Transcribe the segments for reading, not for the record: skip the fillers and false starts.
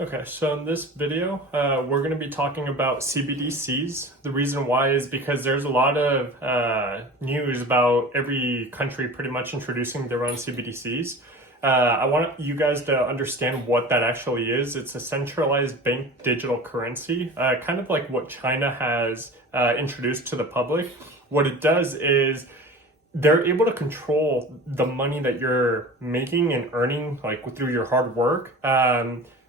Okay, so in this video, we're going to be talking about CBDCs. The reason why is because there's a lot of news about every country pretty much introducing their own CBDCs. I want you guys to understand what that actually is. It's a centralized bank digital currency, kind of like what China has introduced to the public. What it does is they're able to control the money that you're making and earning, like through your hard work.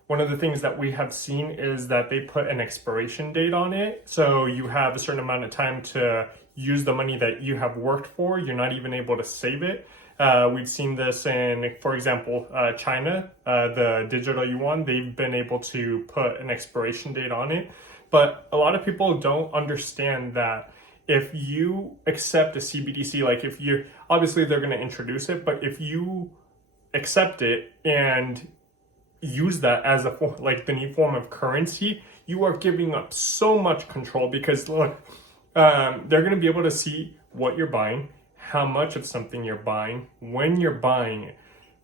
One of the things that we have seen is that they put an expiration date on it. So you have a certain amount of time to use the money that you have worked for. You're not even able to save it. We've seen this in, for example, China, the digital yuan, they've been able to put an expiration date on it. But a lot of people don't understand that if you accept a CBDC, like if you, obviously they're going to introduce it, but if you accept it and use that as like the new form of currency, you are giving up so much control because look, they're going to be able to see what you're buying, how much of something you're buying, when you're buying it,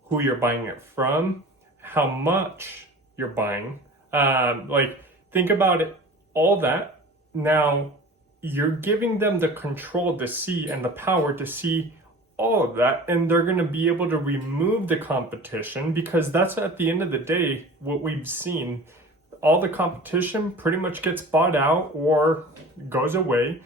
who you're buying it from, how much you're buying. Like think about it, all that. Now you're giving them the control to see and the power to see all of that, and they're going to be able to remove the competition because that's at the end of the day what we've seen. All the competition pretty much gets bought out or goes away.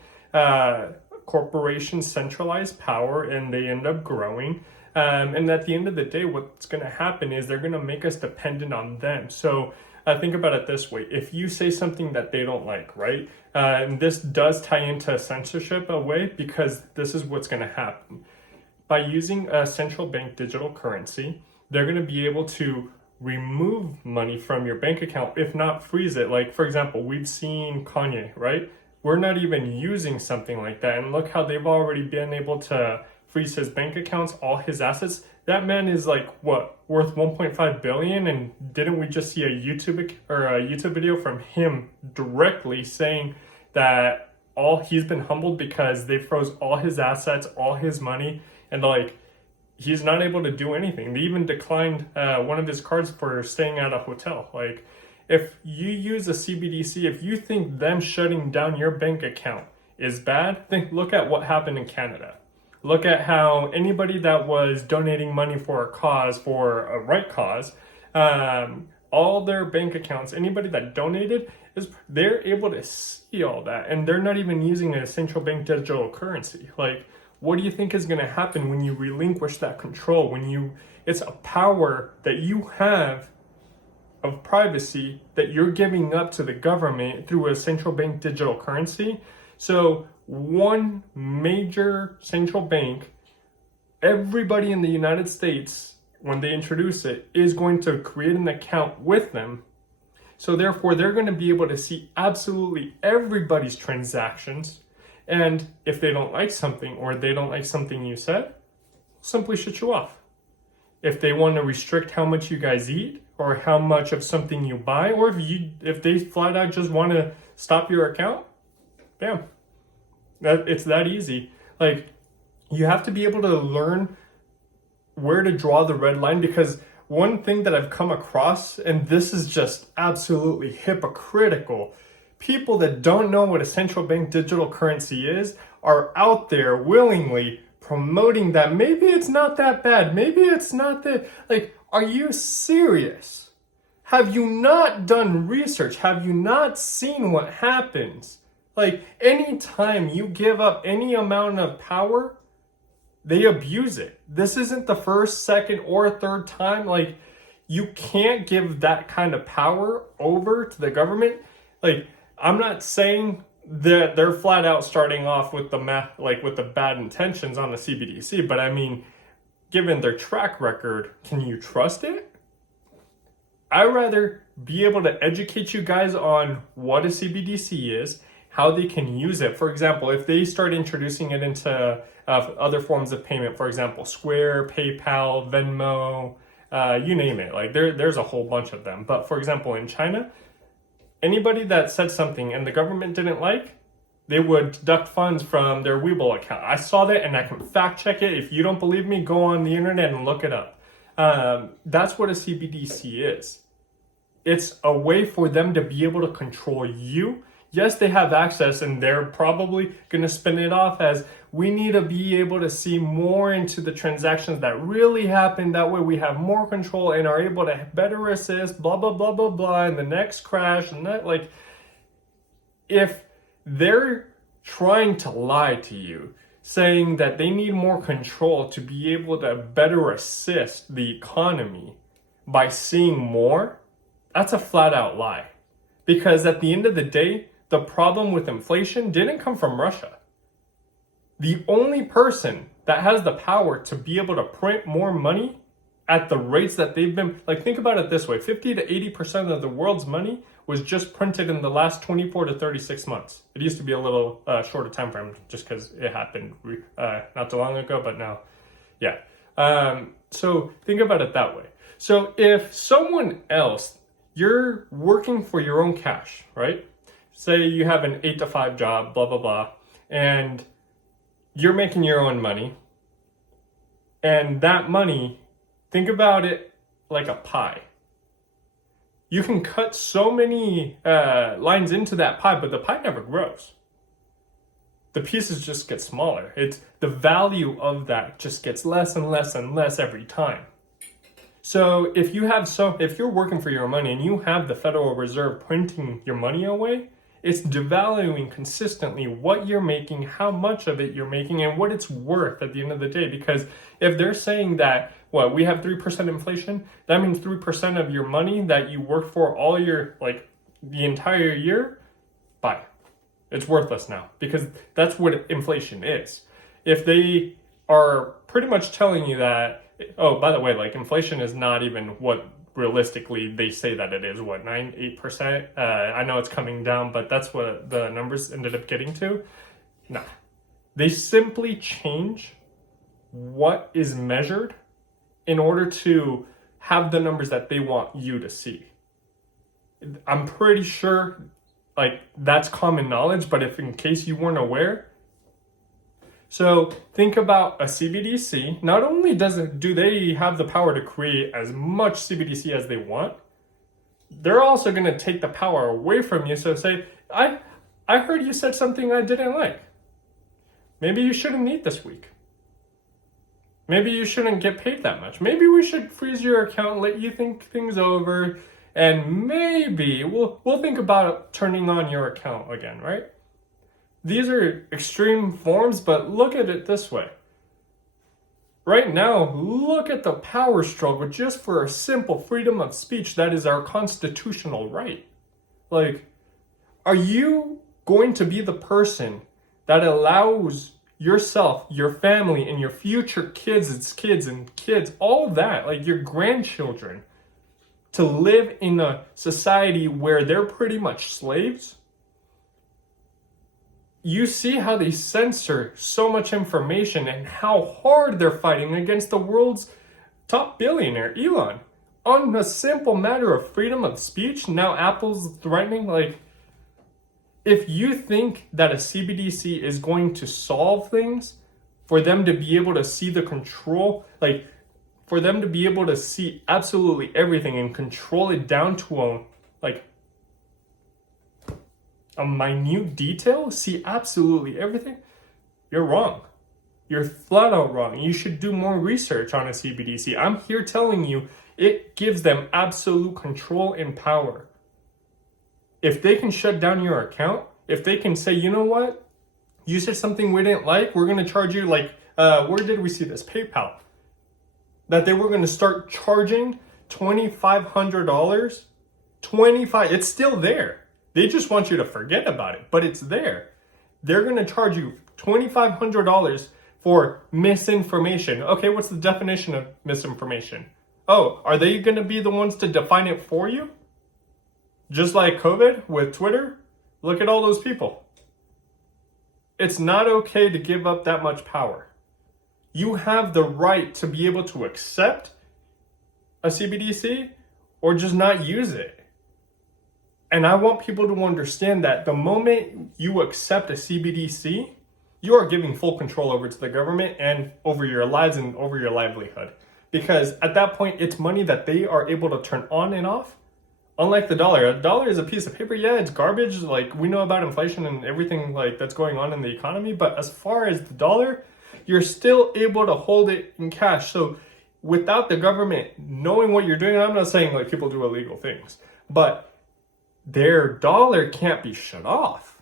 Corporations centralize power and they end up growing. And at the end of the day, what's going to happen is they're going to make us dependent on them. So think about it this way. If you say something that they don't like, right? And this does tie into censorship a way because this is what's going to happen. By using a central bank digital currency, they're going to be able to remove money from your bank account, if not freeze it. Like, for example, we've seen Kanye, right? We're not even using something like that. And look how they've already been able to freeze his bank accounts, all his assets. That man is like, what, worth 1.5 billion? And didn't we just see a YouTube video from him directly saying that he's been humbled because they froze all his assets, all his money, and like he's not able to do anything. They even declined one of his cards for staying at a hotel. Like if you use a CBDC, if you think them shutting down your bank account is bad, look at what happened in Canada. Look at how anybody that was donating money for a cause, for a right cause, all their bank accounts, anybody that donated, they're able to see all that, and they're not even using a central bank digital currency. Like, what do you think is going to happen when you relinquish that control? It's a power that you have of privacy that you're giving up to the government through a central bank digital currency. So one major central bank, everybody in the United States, when they introduce it, is going to create an account with them. So therefore, they're going to be able to see absolutely everybody's transactions. And if they don't like something or they don't like something you said, simply shut you off. If they want to restrict how much you guys eat or how much of something you buy, or if they flat out just want to stop your account, bam. It's that easy. Like, you have to be able to learn where to draw the red line, because one thing that I've come across, and this is just absolutely hypocritical, people that don't know what a central bank digital currency is are out there willingly promoting that maybe it's not that bad, maybe it's not that. Like, are you serious? Have you not done research? Have you not seen what happens? Like, anytime you give up any amount of power, they abuse it. This isn't the first, second, or third time. Like, you can't give that kind of power over to the government. Like, I'm not saying that they're flat out starting off with with the bad intentions on the CBDC, but I mean, given their track record, can you trust it? I'd rather be able to educate you guys on what a CBDC is, how they can use it. For example, if they start introducing it into other forms of payment, for example, Square, PayPal, Venmo, you name it. Like there's a whole bunch of them. But for example, in China, anybody that said something and the government didn't like, they would deduct funds from their Weibo account. I saw that and I can fact check it. If you don't believe me, go on the internet and look it up. That's what a CBDC is. It's a way for them to be able to control you. Yes, they have access and they're probably going to spin it off as we need to be able to see more into the transactions that really happen. That way we have more control and are able to better assist, blah, blah, blah, blah, blah, in the next crash. And that, like, if they're trying to lie to you, saying that they need more control to be able to better assist the economy by seeing more, that's a flat out lie. Because at the end of the day, the problem with inflation didn't come from Russia. The only person that has the power to be able to print more money at the rates that they've been, like, think about it this way, 50 to 80% of the world's money was just printed in the last 24 to 36 months. It used to be a little shorter time frame just because it happened not too long ago, but now, yeah. So think about it that way. So if someone else, you're working for your own cash, right? Say you have an 8 to 5 job, blah, blah, blah, and you're making your own money. And that money, think about it like a pie. You can cut so many lines into that pie, but the pie never grows. The pieces just get smaller. It's the value of that just gets less and less and less every time. So if you're working for your money and you have the Federal Reserve printing your money away, it's devaluing consistently what you're making, how much of it you're making, and what it's worth at the end of the day. Because if they're saying that, we have 3% inflation, that means 3% of your money that you work for all your, the entire year, bye. It's worthless now, because that's what inflation is. If they are pretty much telling you that, oh, by the way, inflation is not even what realistically they say that it is, 9-8%? I know it's coming down, but that's what the numbers ended up getting to. Nah. They simply change what is measured in order to have the numbers that they want you to see. I'm pretty sure that's common knowledge, but if in case you weren't aware. So think about a CBDC. Not only do they have the power to create as much CBDC as they want, they're also going to take the power away from you. So say, I heard you said something I didn't like. Maybe you shouldn't eat this week. Maybe you shouldn't get paid that much. Maybe we should freeze your account, let you think things over, and maybe we'll think about turning on your account again, right? These are extreme forms, but look at it this way. Right now, look at the power struggle just for a simple freedom of speech that is our constitutional right. Are you going to be the person that allows yourself, your family, and your future kids, all that, your grandchildren, to live in a society where they're pretty much slaves? You see how they censor so much information and how hard they're fighting against the world's top billionaire, Elon, on a simple matter of freedom of speech. Now Apple's threatening, if you think that a CBDC is going to solve things, for them to be able to see the control, for them to be able to see absolutely everything and control it down to a minute detail, see absolutely everything, you're wrong. You're flat out wrong. You should do more research on a CBDC. I'm here telling you, it gives them absolute control and power. If they can shut down your account, if they can say, you know what, you said something we didn't like, we're going to charge you, where did we see this? PayPal. That they were going to start charging $2,500. It's still there. They just want you to forget about it, but it's there. They're going to charge you $2,500 for misinformation. Okay, what's the definition of misinformation? Oh, are they going to be the ones to define it for you? Just like COVID with Twitter, look at all those people. It's not okay to give up that much power. You have the right to be able to accept a CBDC or just not use it. And I want people to understand that the moment you accept a CBDC, you are giving full control over to the government and over your lives and over your livelihood. Because at that point, it's money that they are able to turn on and off Unlike the dollar, a dollar is a piece of paper. Yeah, it's garbage. Like, we know about inflation and everything like that's going on in the economy, but as far as the dollar, you're still able to hold it in cash. So without the government knowing what you're doing, I'm not saying like people do illegal things, but their dollar can't be shut off.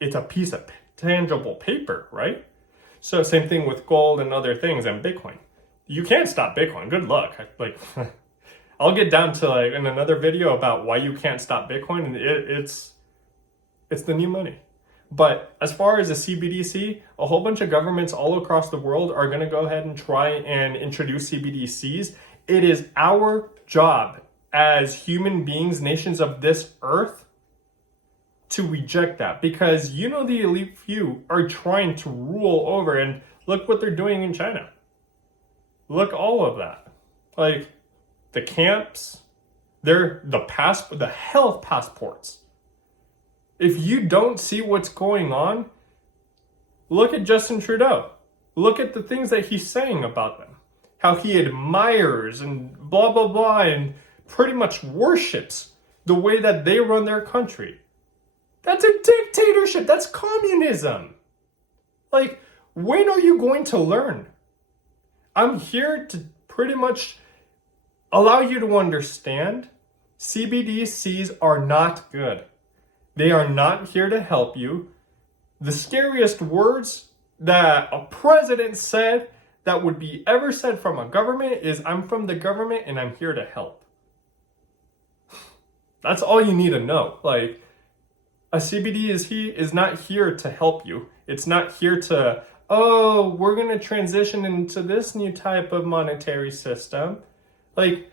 It's a piece of tangible paper, right? So same thing with gold and other things and Bitcoin. You can't stop Bitcoin. Good luck. Like, I'll get down to like in another video about why you can't stop Bitcoin, and it's the new money. But as far as the CBDC, a whole bunch of governments all across the world are going to go ahead and try and introduce CBDCs. It is our job as human beings, nations of this earth, to reject that, because the elite few are trying to rule over, and look what they're doing in China. Look, all of that. Like, the camps, the health passports. If you don't see what's going on, look at Justin Trudeau. Look at the things that he's saying about them. How he admires and blah, blah, blah, and pretty much worships the way that they run their country. That's a dictatorship. That's communism. Like, when are you going to learn? I'm here to pretty much allow you to understand CBDCs are not good. They are not here to help you. The scariest words that a president said that would be ever said from a government is, "I'm from the government and I'm here to help." That's all you need to know. Like, a CBDC is not here to help you. It's not here to, oh, we're going to transition into this new type of monetary system. Like,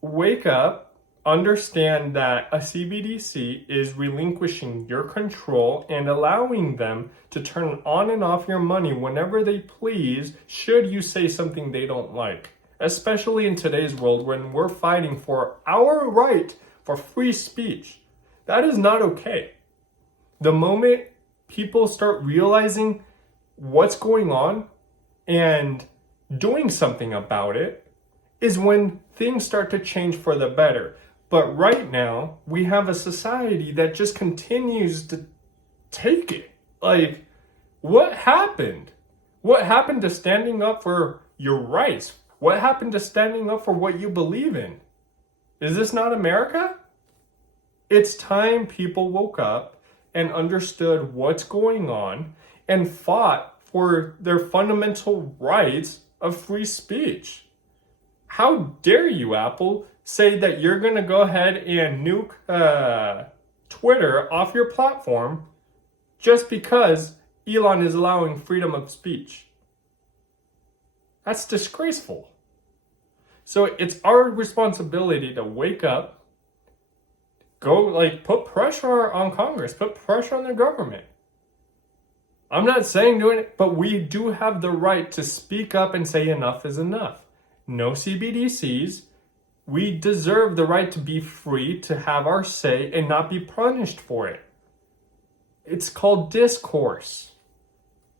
wake up, understand that a CBDC is relinquishing your control and allowing them to turn on and off your money whenever they please, should you say something they don't like. Especially in today's world when we're fighting for our right for free speech. That is not okay. The moment people start realizing what's going on and doing something about it is when things start to change for the better. But right now, we have a society that just continues to take it. Like, what happened? What happened to standing up for your rights? What happened to standing up for what you believe in? Is this not America? It's time people woke up and understood what's going on and fought for their fundamental rights of free speech. How dare you, Apple, say that you're going to go ahead and nuke Twitter off your platform just because Elon is allowing freedom of speech? That's disgraceful. So it's our responsibility to wake up, put pressure on Congress, put pressure on the government. I'm not saying doing it, but we do have the right to speak up and say enough is enough. No CBDCs. We deserve the right to be free, to have our say, and not be punished for it. It's called discourse.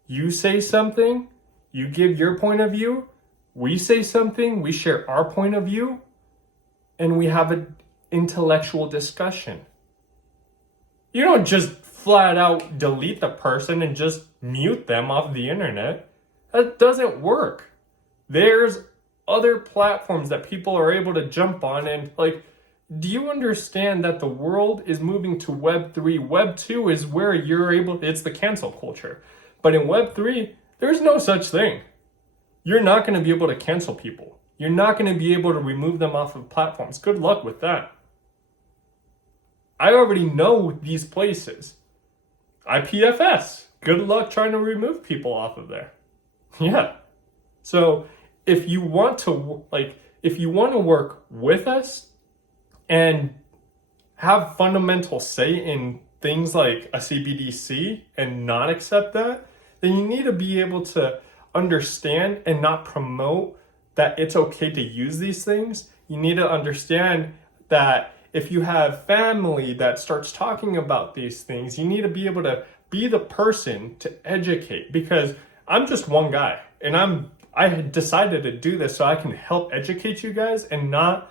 You say something, you give your point of view, we say something, we share our point of view, and we have an intellectual discussion. You don't just flat out delete the person and just mute them off the internet. That doesn't work. There's other platforms that people are able to jump on, and do you understand that the world is moving to Web 3? Web 2 is where it's the cancel culture. But in Web 3, there's no such thing. You're not going to be able to cancel people. You're not going to be able to remove them off of platforms. Good luck with that. I already know these places. IPFS. Good luck trying to remove people off of there. Yeah. So if you want to work with us and have fundamental say in things like a CBDC and not accept that, then you need to be able to understand and not promote that it's okay to use these things. You need to understand that if you have family that starts talking about these things, you need to be able to be the person to educate, because I'm just one guy and I decided to do this so I can help educate you guys and not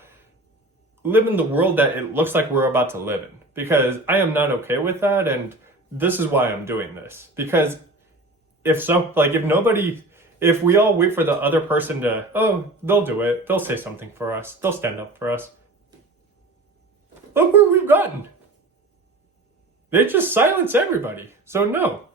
live in the world that it looks like we're about to live in, because I am not okay with that. And this is why I'm doing this, because if we all wait for the other person to, oh, they'll do it, they'll say something for us, they'll stand up for us, look where we've gotten. They just silence everybody. So no,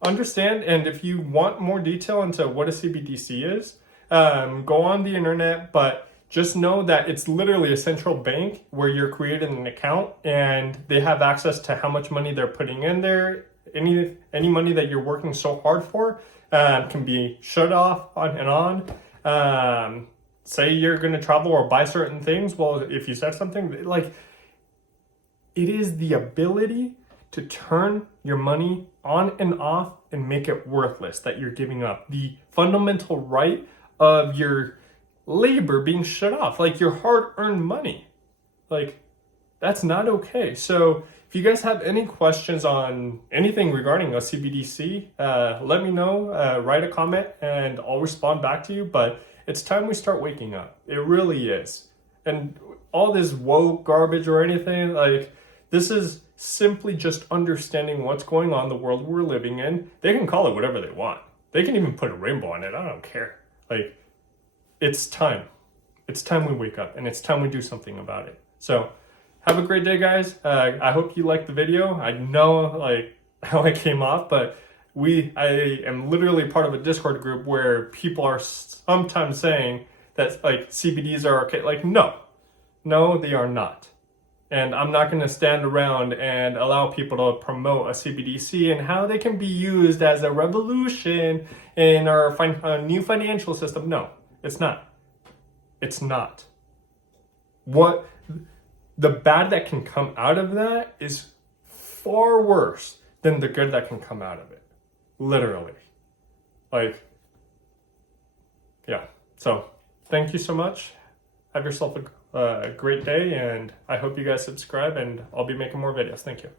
understand. And if you want more detail into what a CBDC is, go on the internet, but just know that it's literally a central bank where you're creating an account and they have access to how much money they're putting in there. Any money that you're working so hard for can be shut off on and on. Say you're going to travel or buy certain things. Well, if you said something, like, it is the ability to turn your money on and off and make it worthless that you're giving up. The fundamental right of your labor being shut off, like your hard-earned money. Like, that's not okay. So if you guys have any questions on anything regarding a CBDC, let me know, write a comment, and I'll respond back to you. But it's time we start waking up. It really is. And all this woke garbage or anything, like, this is simply just understanding what's going on in the world we're living in. They can call it whatever they want. They can even put a rainbow on it. I don't care. Like, it's time. It's time we wake up, and it's time we do something about it. So have a great day, guys. I hope you liked the video. I know, like, how I came off, but I am literally part of a Discord group where people are sometimes saying that, like, CBDs are okay. Like, no, they are not. And I'm not going to stand around and allow people to promote a CBDC and how they can be used as a revolution in our new financial system. No, it's not. It's not. What the bad that can come out of that is far worse than the good that can come out of it. Literally. Like, yeah. So thank you so much. Have yourself a great day, and I hope you guys subscribe, and I'll be making more videos. Thank you.